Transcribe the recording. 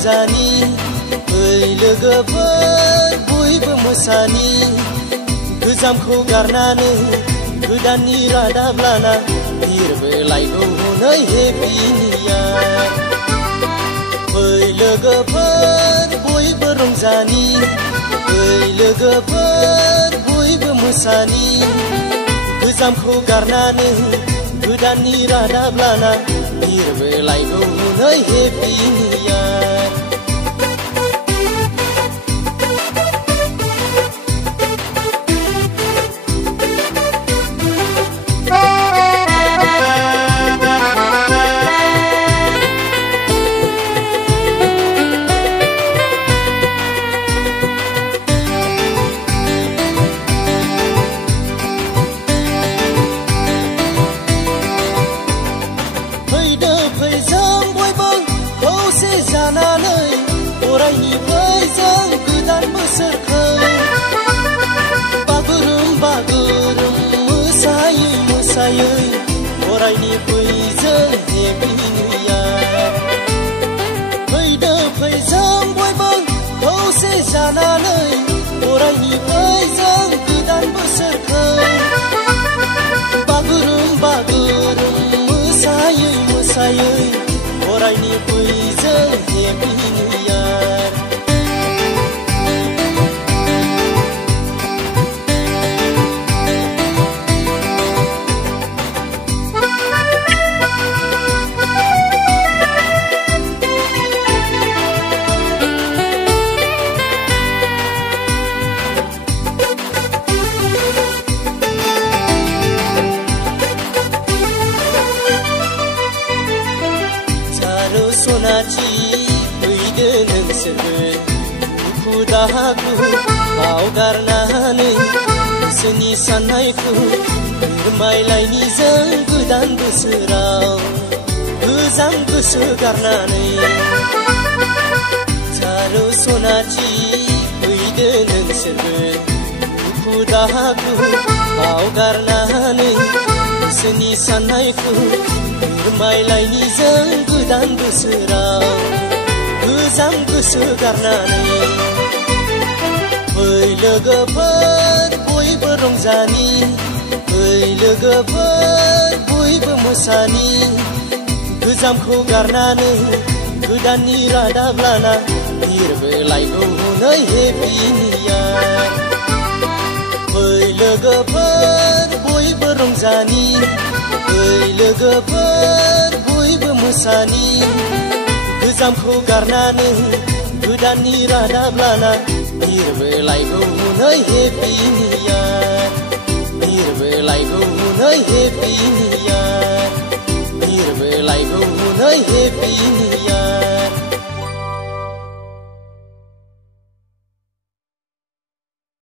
रंजानि ओइ लोगोफोर बयबो मोसानि गोजामखौ गारनानै गोदाननि रादाब लाना बिरबोलायगौ हनै हेपि निउ इयार ओइ लोगोफोर बयबो रंजानि ओइ लोगोफोर बयबो मोसानि गोजामखौ गारनानै गोदाननि रादाब लाना बिरबोलायगौ हनै हेपि निउ इयार अरायनिफ्राय जों गोदान बोसोरखौ बागुरुम्बा मोसायै मोसायै अरायनिफ्राय जों हेपि निउ इयार फैदो फै जों बयबो खौसे जानानै अरायनिफ्राय जों गोदान बोसोरखौ बागुरुम्बा मोसायै मोसायै अरायनिफ्राय जों हेपि निउ इयार सनाथि फैदो नोंसोरबो दुखु दाहाखौ बावगारनानै गोसोनि साननायखौ फोरमायलायनि जों गोदान बोसोराव गोजाम गोसो गारनानै जारौ सनाथि फैदो नोंसोरबो दुखु दाहाखौ बावगारनानै गोसोनि साननायखौ फोरमायलायनि जों गोदान बोसोराव गोजाम गोसो गारनानै फै लोगोफोर बयबो रंजानि फै लोगोफोर बयबो मोसानि गोजामखौ गारनानै गोदाननि रादाब लाना बिरबोलायगौ हनै हेपि निउ इयार फै लोगोफोर बयबो रंजानि ओइ लोगोफोर बयबो मोसानि गोजामखौ गारनानै गोदाननि रादाब लाना बिरबोलायगौ हनै हेपि निउ इयार बिरबोलायगौ हनै हेपि निउ इयार बिरबोलायगौ हनै हेपि निउ इयार